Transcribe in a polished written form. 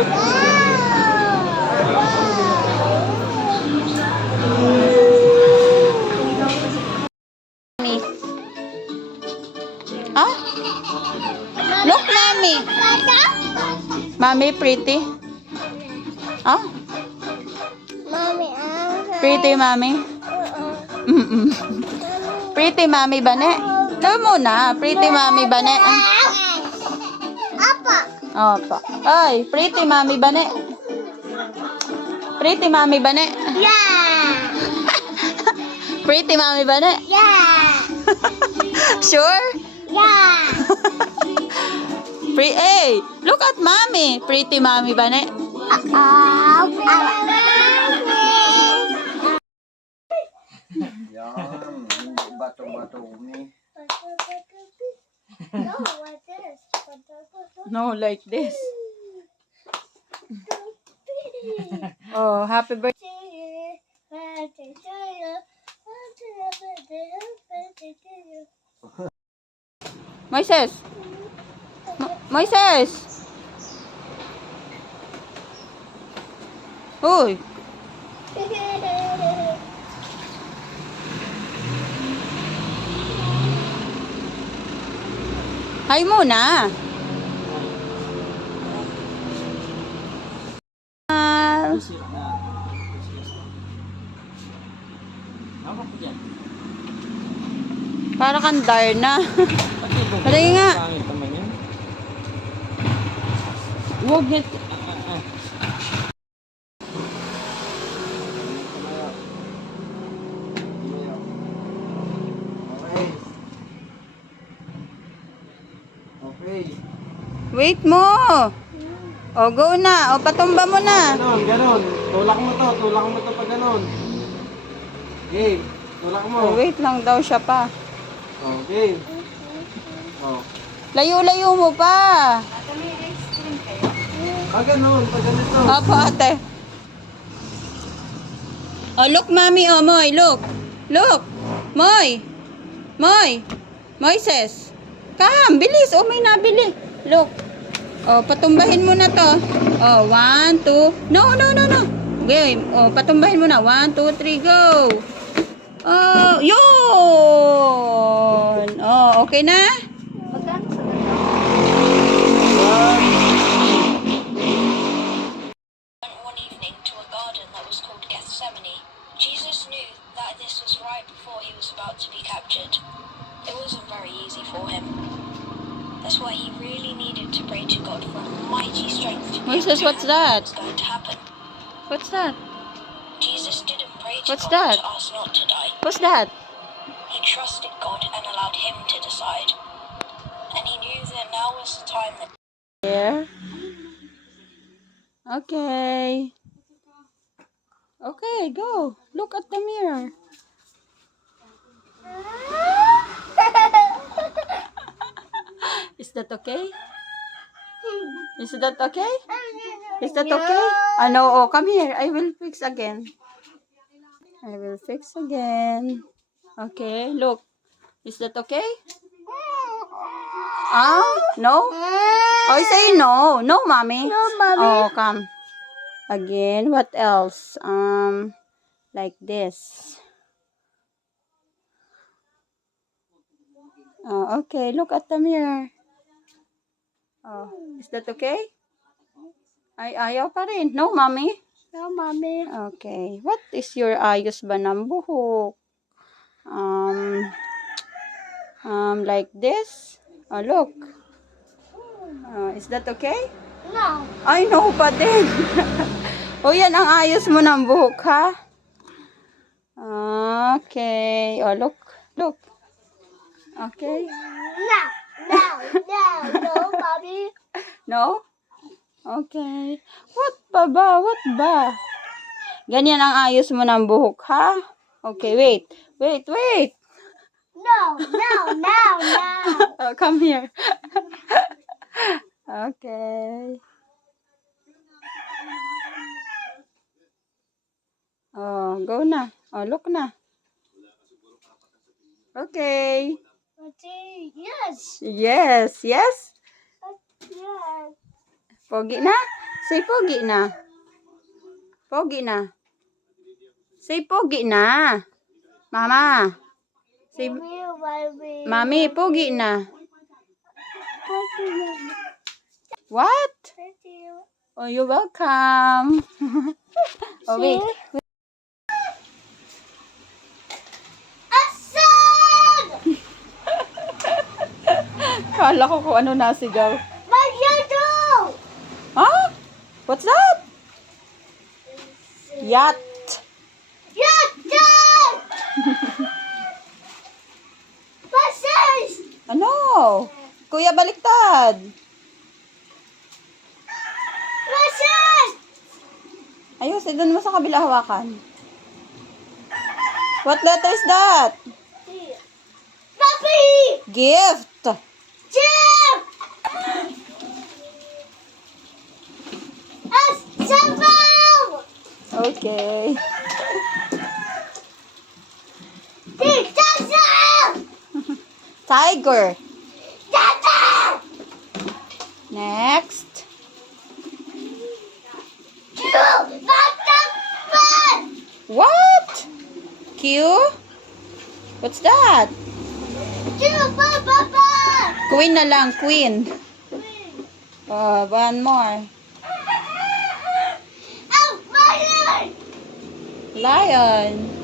Ah? Look, mommy. Mommy, pretty. Ah? Pretty, mommy. Pretty, mommy ba ne? Ito muna. Pretty, mommy ba ne? Opo. Ay, pretty, mommy ba ne? Pretty, mommy ba ne? Yeah. Pretty, mommy ba ne? Yeah. Sure? Yeah. Hey, look at mommy. Pretty, mommy ba ne? Yan, hindi bato-bato umi. No, like this. No, like this. Oh, happy birthday. Moises. Moises. Uy. Hi muna. Para kang Darna. Halika nga. Huwag niya. Okay. Okay. Wait mo. O, go na. O, patumba mo na. Ganon, ganon. Tulak mo to pag ganon. Game. Tulak mo. O, wait lang daw siya pa. Oh, game. Oh. Layo-layo mo pa. Pag ganon, pag ganito. Opo, ate. Oh, look, mami. Oh, Moy, look. Look. Moy. Moy. Moises. Come, bilis. Oh, may nabili. Look. Oh, patumbahin mo na to. Oh, 1, 2. No, no, no, no. Game. Oh, patumbahin mo na. 1, 2, 3, go. Oh, yun. Oh, okay na? One evening to a garden that was called Gethsemane. Jesus knew that this was right before he was about to be captured. It wasn't very easy for him. That's why he really needed to pray to God for mighty strength to be able Moises, to what's handle that? what was going to happen. What's that? Jesus didn't pray to What's God that? to ask not to die. What's that? He trusted God and allowed him to decide. And he knew that now was the time that Here. Okay. Okay, go. Look at the mirror. Is that okay? Is that okay? Is that okay? No. Oh, come here. I will fix again. I will fix again. Okay, look. Is that okay? No? Oh, say no. No, mommy. No, mommy. Oh, come. Again, what else? Like this. Oh, okay. Look at the mirror. Oh, is that okay? Ay, ayaw pa rin. No, mommy. No, mommy. Okay. What is your ayos ba ng buhok? Like this. Oh, look. Is that okay? No. Ay, no pa din. O, yan ang ayos mo ng buhok, ha? Okay. Oh, look. Look. Okay. No. No. No. No, mommy. No? Okay. What pa ba? What ba? Ganyan ang ayos mo ng buhok, ha? Okay, wait. Wait, wait. No. No. No. No. Oh, come here. Okay. Oh, go na. Oh, look na. Okay. Yes. Yes, yes. Yes. Pogi na. Say pogi na. Pogi na. Say pogi na. Mama. Say, Mommy. Mami, pogi na. What? Thank you. Oh, you're welcome. Oh, wait. Asan! Kala ko kung ano nasigaw. Magyado! Huh? What's that? Yacht. Yada! Pasas! Ano? Kuya, baliktad. Pasas! Ayos, doon mo sa kabila hawakan. What letter is that? Papi! Gift. Jim! Sabaw! Okay. Tita Sam! Tiger. Tata! Next. Batakpan! What? Q? What's that? Baba! Queen na lang, queen. One more. Ang fire! Lion.